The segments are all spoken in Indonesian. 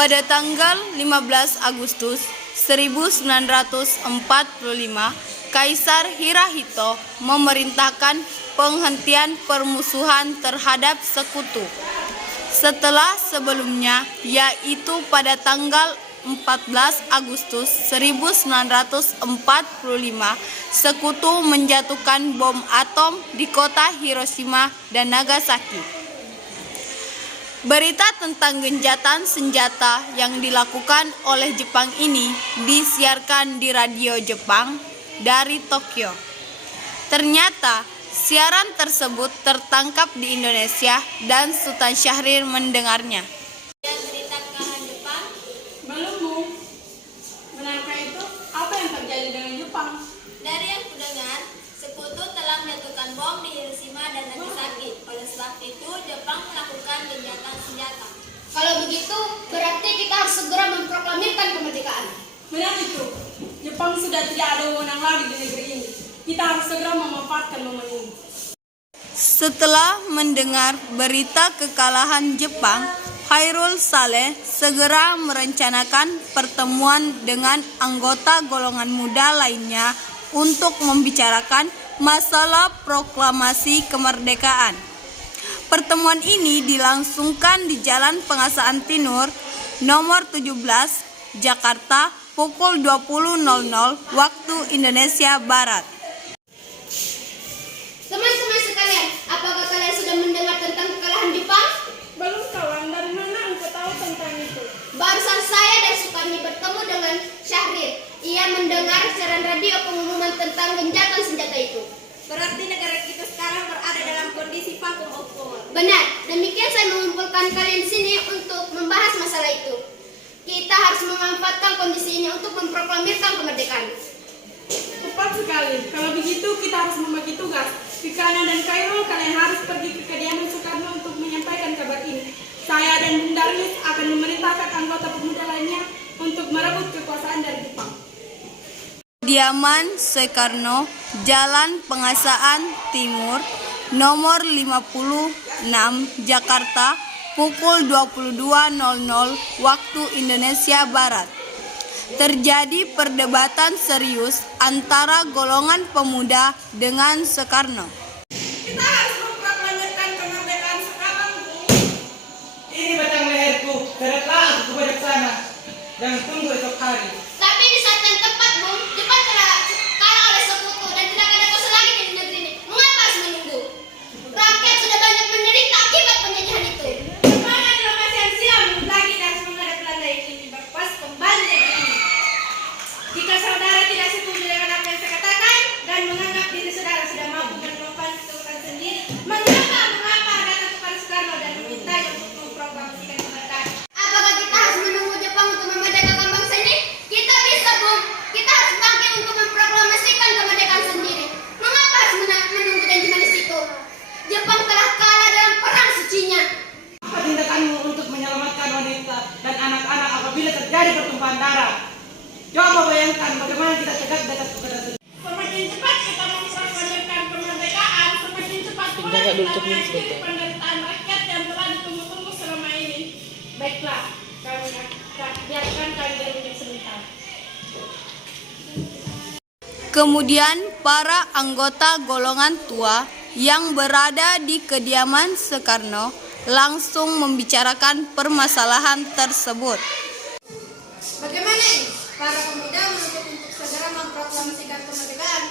Pada tanggal 15 Agustus 1945, Kaisar Hirohito memerintahkan penghentian permusuhan terhadap sekutu. Setelah sebelumnya, yaitu pada tanggal 14 Agustus 1945, sekutu menjatuhkan bom atom di kota Hiroshima dan Nagasaki. Berita tentang gencatan senjata yang dilakukan oleh Jepang ini disiarkan di radio Jepang dari Tokyo. Ternyata siaran tersebut tertangkap di Indonesia dan Sultan Syahrir mendengarnya. Berita kekalahan Jepang? Belum, Bu. Benarkah itu? Apa yang terjadi dengan Jepang? Dari yang kudengar, sekutu telah menjatuhkan bom di Hiroshima dan Nagasaki. Pada sebab itu, Jepang melakukan gencatan senjata. Kalau begitu, berarti kita harus segera memproklamirkan kemerdekaan. Benar itu. Jepang sudah tidak ada wewenang lagi di negeri ini. Kita harus segera memanfaatkan momen ini. Setelah mendengar berita kekalahan Jepang, Khairul Saleh segera merencanakan pertemuan dengan anggota golongan muda lainnya untuk membicarakan masalah proklamasi kemerdekaan. Pertemuan ini dilangsungkan di Jalan Pengasaan Tinur, nomor 17, Jakarta, pukul 20.00 waktu Indonesia Barat. Teman-teman sekalian, apakah kalian sudah mendengar tentang kekalahan Jepang? Belum, kawan. Dari mana engkau tahu tentang itu? Barusan saya dan Sukarni bertemu dengan Syahrir. Ia mendengar siaran radio pengumuman tentang gencatan senjata itu. Berarti negara kita sekarang berada dalam kondisi vakum obor. Benar, demikian saya mengumpulkan kalian di sini untuk membahas masalah itu. Kita harus memanfaatkan kondisi ini untuk memproklamirkan kemerdekaan. Tepat sekali. Kalau begitu, kita harus membagi tugas. Fikana dan Khairul, kalian harus pergi ke kediaman Soekarno untuk menyampaikan kabar ini. Saya dan Bung Darwis akan memerintahkan anggota pemuda lainnya untuk merebut kekuasaan dari Jepang. Kediaman Soekarno, Jalan Pengasaan Timur, nomor 56, Jakarta, pukul 22.00 waktu Indonesia Barat. Terjadi perdebatan serius antara golongan pemuda dengan Soekarno. Kita harus memproklamirkan kemerdekaan sekarang, Bu. Ini batang leherku, beratlah aku kepada sana. Jangan tunggu esok hari. Tapi di saat yang tepat, Bung, Jepang telah kalah oleh sekutu dan tidak ada kuasa lagi di negeri ini. Mengapa harus menunggu? Rakyat sudah banyak menderita akibat penjajahan itu. Jepang adalah masa yang silam lagi dan menghadapi Belanda yang ingin berkuasa kembali negeri ini. Jika saudara tidak setuju dengan apa yang saya katakan dan menganggap diri saudara sudah mampu menemukan keturunan sendiri, mengapa datang kepada Soekarno dan memintanya untuk memproklamasikan kemerdekaan? Apakah kita harus menunggu Jepang untuk memerdekakan bangsa ini? Kita bisa, Bung. Kita harus bangkit untuk memproklamasikan kemerdekaan sendiri. Mengapa harus menunggu janji manis itu? Jepang telah kalah dalam perang sucinya. Apa tindakanmu untuk menyelamatkan wanita dan anak-anak apabila terjadi pertumpahan darah? Coba bayangkan bagaimana kita tegak di atas kepada Semakin cepat kita memproklamirkan kemerdekaan, semakin cepat pula kita mengakhiri penderitaan rakyat yang telah ditunggu-tunggu selama ini. Baiklah, biarkan kami berunding sebentar. Kemudian para anggota golongan tua yang berada di kediaman Soekarno langsung membicarakan permasalahan tersebut. Bagaimana ini? Para pemuda menuntut untuk segera memproklamasikan kemerdekaan.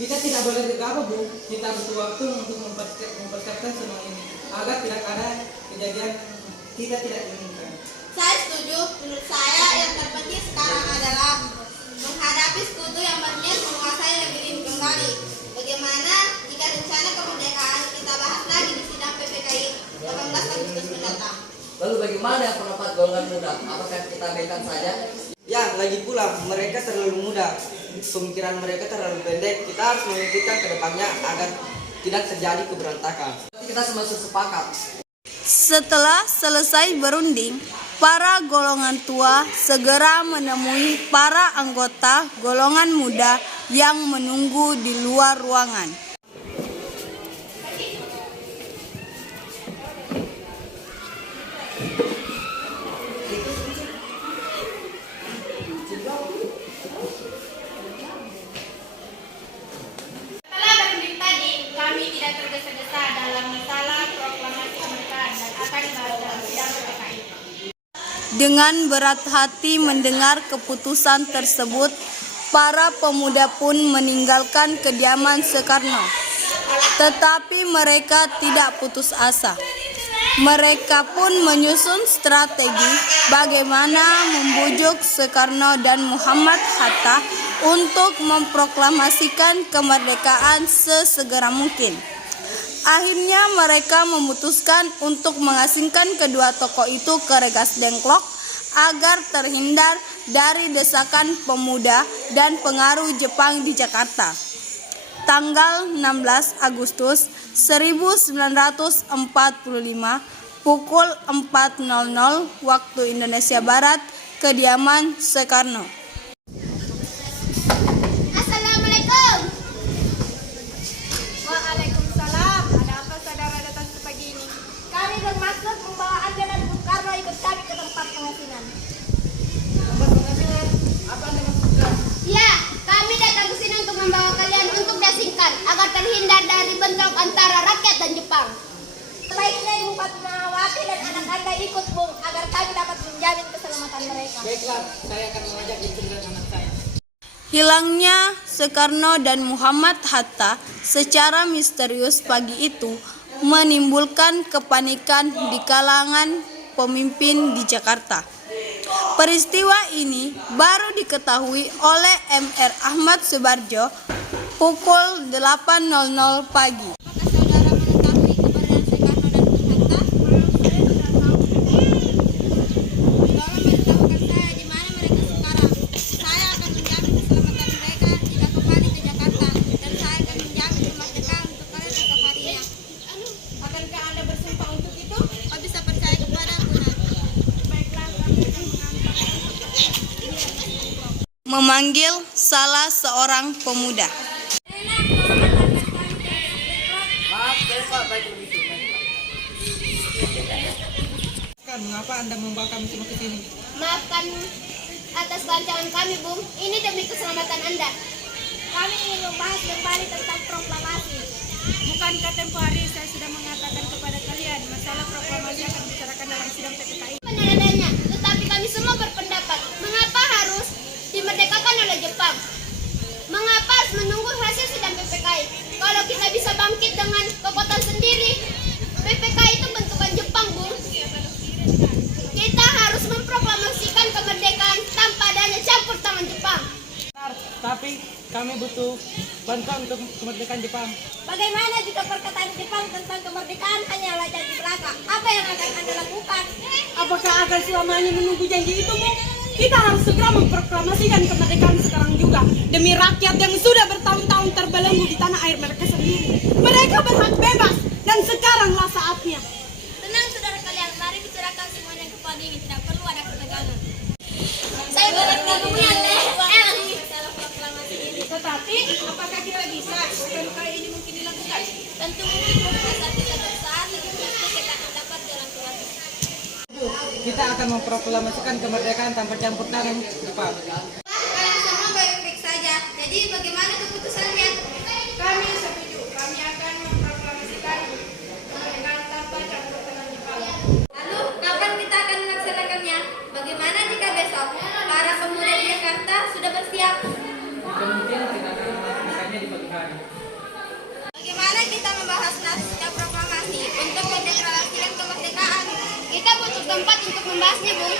Kita tidak boleh gegabah, Bu. Kita butuh waktu untuk mempersiapkan semua ini agar tidak ada kejadian kita tidak inginkan. Saya setuju. Menurut saya yang terpenting sekarang adalah menghadapi sekutu yang berniat menguasai negeri ini kembali. Bagaimana jika rencana kemerdekaan kita bahas lagi di sidang PPKI 18 Agustus mendatang? Lalu bagaimana pendapat golongan muda? Apakah kita abaikan saja? Ya, lagi pula mereka terlalu muda. Pemikiran mereka terlalu pendek. Kita harus memikirkan ke depannya agar tidak terjadi keberontakan. Kita semua sepakat. Setelah selesai berunding, para golongan tua segera menemui para anggota golongan muda yang menunggu di luar ruangan. Dengan berat hati mendengar keputusan tersebut, para pemuda pun meninggalkan kediaman Soekarno. Tetapi mereka tidak putus asa. Mereka pun menyusun strategi bagaimana membujuk Soekarno dan Muhammad Hatta untuk memproklamasikan kemerdekaan sesegera mungkin. Akhirnya mereka memutuskan untuk mengasingkan kedua tokoh itu ke Rengas Dengklok agar terhindar dari desakan pemuda dan pengaruh Jepang di Jakarta. Tanggal 16 Agustus 1945 pukul 4.00 waktu Indonesia Barat, kediaman Soekarno. Assalamualaikum. Waalaikumsalam. Ada apa saudara datang pagi ini? Kami bermaksud membawa Anda dan Bung Karno ikut kami ke tempat pengasinan. Apa Anda maksudkan? Ya, kami datang ke sini untuk membawa kalian untuk diasingkan agar terhindar dari bentrok antara rakyat dan Jepang. Sebaiknya Ibu Fatmawati dan anak Anda ikut, Bung, agar kami dapat menjamin keselamatan mereka. Baiklah, saya akan mengajak istri dan anak saya. Hilangnya Soekarno dan Muhammad Hatta secara misterius pagi itu menimbulkan kepanikan di kalangan pemimpin di Jakarta. Peristiwa ini baru diketahui oleh Mr. Ahmad Subarjo pukul 8.00 pagi. Akankah Anda bersumpah untuk itu? Kau bisa percaya kepadaku, Nak. Baiklah, kami akan mengantar. Memanggil salah seorang pemuda. Maaf, saya Pak, baik begitu. Mengapa Anda membawa kami semua ke sini? Maafkan atas rancangan kami, Bung. Ini demi keselamatan Anda. Kami ingin membahas kembali tentang proklamasi. Bukankah tempo hari saya sudah mengatakan kepada kalian masalah proklamasi akan dibicarakan dalam sidang PPKI? Benar adanya, tetapi kami semua berpendapat, mengapa harus dimerdekakan oleh Jepang? Mengapa harus menunggu hasil sidang PPKI? Kalau kita bisa bangkit dengan kekuatan sendiri, PPKI itu bentukan Jepang, Bung. Kita harus memproklamasikan kemerdekaan tanpa adanya campur tangan Jepang. Tapi kami butuh bantuan untuk kemerdekaan Jepang. Bagaimana jika perkataan Jepang tentang kemerdekaan hanyalah janji belaka? Apa yang akan Anda lakukan? Apakah akan selamanya menunggu janji itu, Bu? Kita harus segera memproklamasikan kemerdekaan sekarang juga demi rakyat yang sudah bertahun-tahun terbelenggu di tanah air mereka sendiri. Mereka berhak bebas dan sekaranglah saatnya. Tenang saudara kalian, mari bicarakan semuanya kepada ini, tidak perlu ada ketegangan. Saya berkepentingan masalah proklamasi ini. Tetapi, apakah kita bisa? Bukankah ini mungkin dilakukan? Tentu mungkin pada kita berusaha, tentu kita akan dapat jalan keluar. Kita akan memproklamasikan kemerdekaan tanpa campur tangan Jepang. Kalian semua baik-baik saja. Jadi bagaimana keputusannya? Kami setuju. Kami akan memproklamasikan kemerdekaan tanpa campur tangan Jepang. Lalu kapan kita akan melaksanakannya? Bagaimana jika besok para pemuda di Jakarta sudah bersiap? Kemungkinan kita akan melaksanakannya di pagi hari. Bagaimana kita membahas naskah proklamasi untuk mendeklarasikan kemerdekaan? Kita butuh tempat untuk membahasnya, Bu.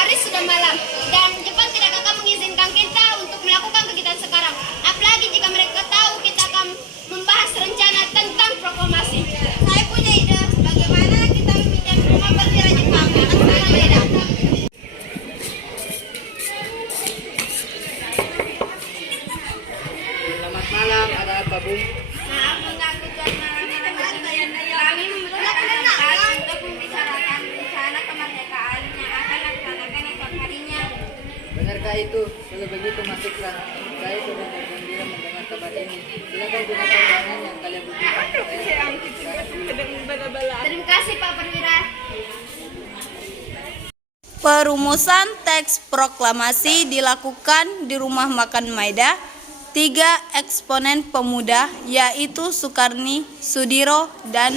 Hari sudah malam dan Jepang tidak akan mengizinkan kita untuk melakukan kegiatan sekarang. Apalagi jika mereka tahu kita akan membahas rencana tentang proklamasi. Saya punya ide, bagaimana kita meminjam rumah bendera Jepang atas nama Medan. Selamat malam, ada apa, Bung? Maaf mengganggu tuan malamnya dengan kami membutuhkan untuk membicarakan rencana kemerdekaan yang akan dilaksanakan esok harinya. Benarkah itu? Kalau begitu masuklah. Saya sudah bergembira mendengar kabar ini. Silakan gunakan bahan yang kalian butuhkan. Terima kasih Pak Perwira. Perumusan teks proklamasi dilakukan di Rumah Makan Maida. 3 eksponen pemuda yaitu Sukarni, Sudiro, dan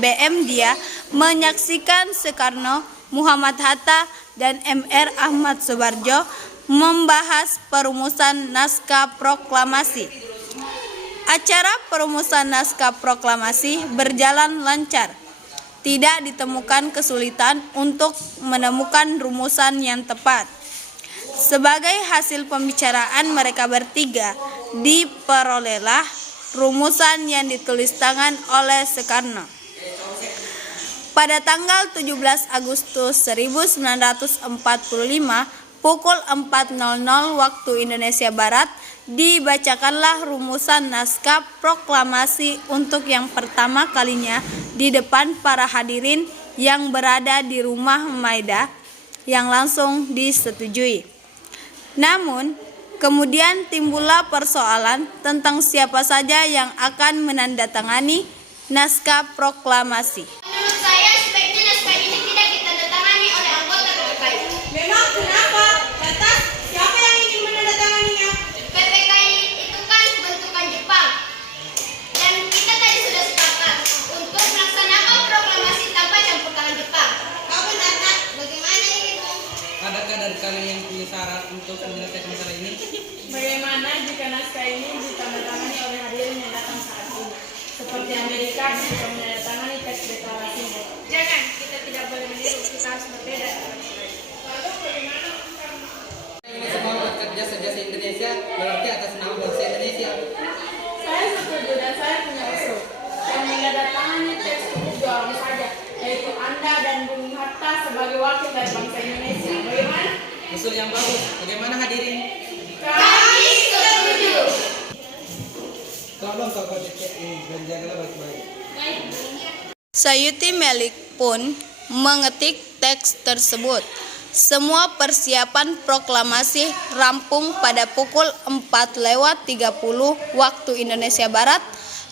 BM Dia menyaksikan Soekarno Muhammad Hatta, dan Mr. Ahmad Soebarjo membahas perumusan naskah proklamasi. Acara perumusan naskah proklamasi berjalan lancar. Tidak ditemukan kesulitan untuk menemukan rumusan yang tepat. Sebagai hasil pembicaraan mereka bertiga, diperolehlah rumusan yang ditulis tangan oleh Soekarno. Pada tanggal 17 Agustus 1945, pukul 4.00 waktu Indonesia Barat, dibacakanlah rumusan naskah proklamasi untuk yang pertama kalinya di depan para hadirin yang berada di Rumah Maida, yang langsung disetujui. Namun, kemudian timbullah persoalan tentang siapa saja yang akan menandatangani naskah proklamasi. Menurut saya sebaiknya naskah ini tidak ditandatangani oleh anggota PPKI. Memang kenapa? Lantas siapa yang ingin menandatanganinya? PPKI itu kan bentukan Jepang. Dan kita tadi sudah sepakat untuk melaksanakan proklamasi tanpa campur tangan Jepang. Kau benar, Nat? Bagaimana ini, Bu? Adakah dari kalian yang punya syarat untuk menyelesaikan masalah ini? Bagaimana jika naskah ini ditandatangani oleh hadirin yang datang saat ini? Seperti Amerika jika menandatangani teks deklarasinya. Jangan, kita tidak boleh meniru, kita harus berbeda. Lalu bagaimana? Ini semua berkat jasa-jasa Indonesia, berarti atas nama bangsa Indonesia. Saya setuju dan saya punya usul. Yang menandatangani teks cukup 2 orang saja, yaitu Anda dan Bung Hatta sebagai wakil dari bangsa Indonesia. Bagaimana? Usul yang bagus. Bagaimana hadirin? Kami setuju. Tolong kau cek ini dan jagalah baik-baik. Sayuti Melik pun mengetik teks tersebut. Semua persiapan proklamasi rampung pada pukul 4.30 waktu Indonesia Barat.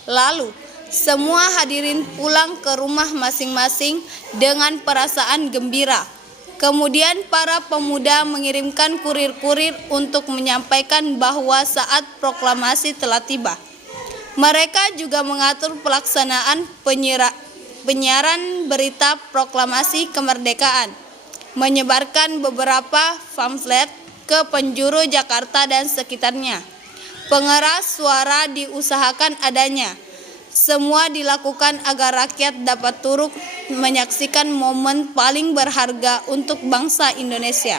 Lalu, semua hadirin pulang ke rumah masing-masing dengan perasaan gembira. Kemudian para pemuda mengirimkan kurir-kurir untuk menyampaikan bahwa saat proklamasi telah tiba. Mereka juga mengatur pelaksanaan penyiaran berita proklamasi kemerdekaan, menyebarkan beberapa pamflet ke penjuru Jakarta dan sekitarnya. Pengeras suara diusahakan adanya. Semua dilakukan agar rakyat dapat turut menyaksikan momen paling berharga untuk bangsa Indonesia.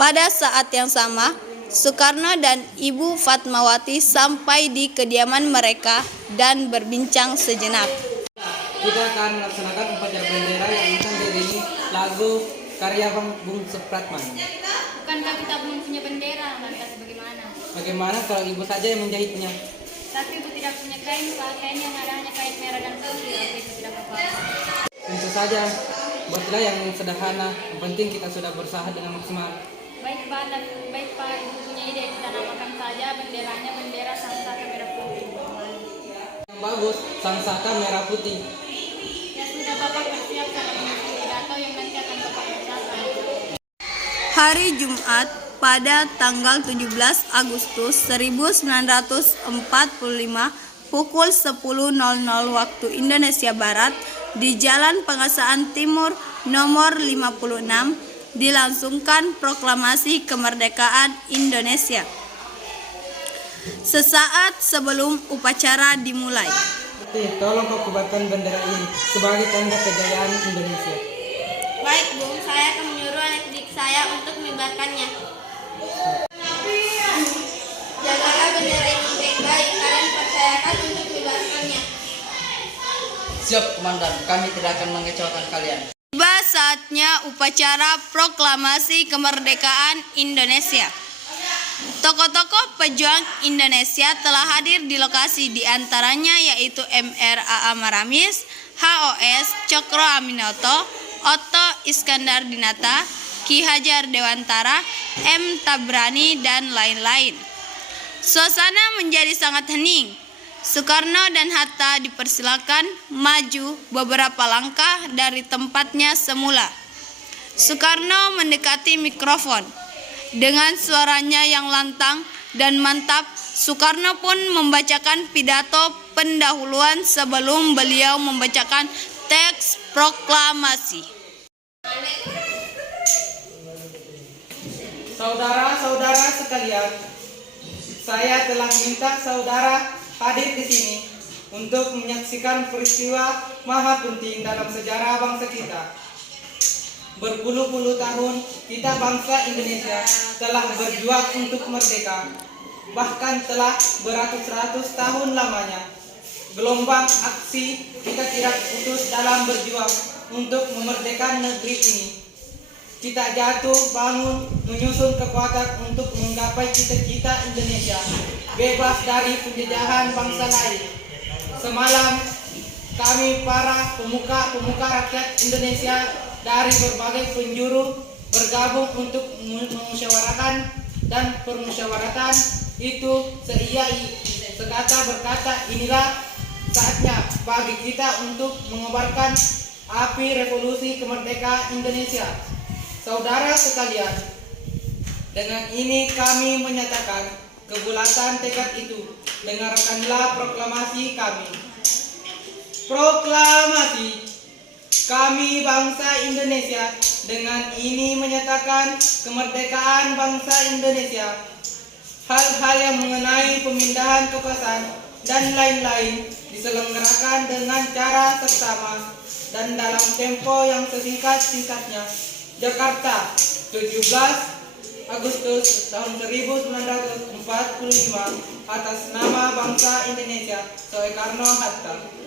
Pada saat yang sama, Soekarno dan Ibu Fatmawati sampai di kediaman mereka dan berbincang sejenak. Kita akan melaksanakan upacara bendera yang akan diiringi lagu karya Bung Supratman. Bukankah kita belum punya bendera? Lantas bagaimana? Bagaimana kalau ibu saja yang menjahitnya? Tapi ibu tidak punya kain, Pak. Kain yang ada hanya kain merah dan putih. Apa itu tidak apa-apa? Tentu saja, buatlah yang sederhana. Yang penting kita sudah berusaha dengan maksimal. Baik Pak, ibu punya ide. Kita namakan saja benderanya bendera Sangsaka Merah Putih. Yang bagus, Sangsaka Merah Putih. Ya sudah, Bapak bersiap kalau menyusun pidato yang nanti akan Bapak bacakan. Hari Jumat pada tanggal 17 Agustus 1945 pukul 10.00 waktu Indonesia Barat di Jalan Pengasaan Timur nomor 56 dilangsungkan proklamasi kemerdekaan Indonesia. Sesaat sebelum upacara dimulai, Tolong kau kibarkan bendera ini sebagai tanda kejayaan Indonesia. Baik, Bung. Saya akan menyuruh anak didik saya untuk mengibarkannya. Jagalah bendera ini baik-baik. Kalian percayakan untuk mengibarkannya. Siap, Komandan. Kami tidak akan mengecewakan kalian. tiba saatnya upacara proklamasi kemerdekaan Indonesia. Tokoh-tokoh pejuang Indonesia telah hadir di lokasi, di antaranya yaitu Mr. A.A. Maramis, HOS Cokro Aminoto, Otto Iskandar Dinata, Ki Hajar Dewantara, M. Tabrani, dan lain-lain. Suasana menjadi sangat hening. Soekarno dan Hatta dipersilakan maju beberapa langkah dari tempatnya semula. Soekarno mendekati mikrofon. Dengan suaranya yang lantang dan mantap, Soekarno pun membacakan pidato pendahuluan sebelum beliau membacakan teks proklamasi. Saudara-saudara sekalian, saya telah minta saudara hadir di sini untuk menyaksikan peristiwa maha penting dalam sejarah bangsa kita. Berpuluh-puluh tahun kita bangsa Indonesia telah berjuang untuk merdeka. Bahkan telah beratus-ratus tahun lamanya gelombang aksi kita tidak putus dalam berjuang untuk memerdekakan negeri ini. Kita jatuh bangun menyusun kekuatan untuk menggapai cita-cita Indonesia bebas dari penjajahan bangsa lain. Semalam kami para pemuka rakyat Indonesia dari berbagai penjuru bergabung untuk memusyawarahkan, dan permusyawaratan itu sekata berkata, inilah saatnya bagi kita untuk mengobarkan api revolusi kemerdekaan Indonesia. Saudara sekalian, dengan ini kami menyatakan kebulatan tekad itu. Dengarkanlah proklamasi kami. Proklamasi. Kami bangsa Indonesia dengan ini menyatakan kemerdekaan bangsa Indonesia. Hal-hal yang mengenai pemindahan kekuasaan dan lain-lain diselenggarakan dengan cara seksama dan dalam tempo yang sesingkat-singkatnya. Jakarta, 17 Agustus tahun 1945 atas nama bangsa Indonesia, Soekarno Hatta.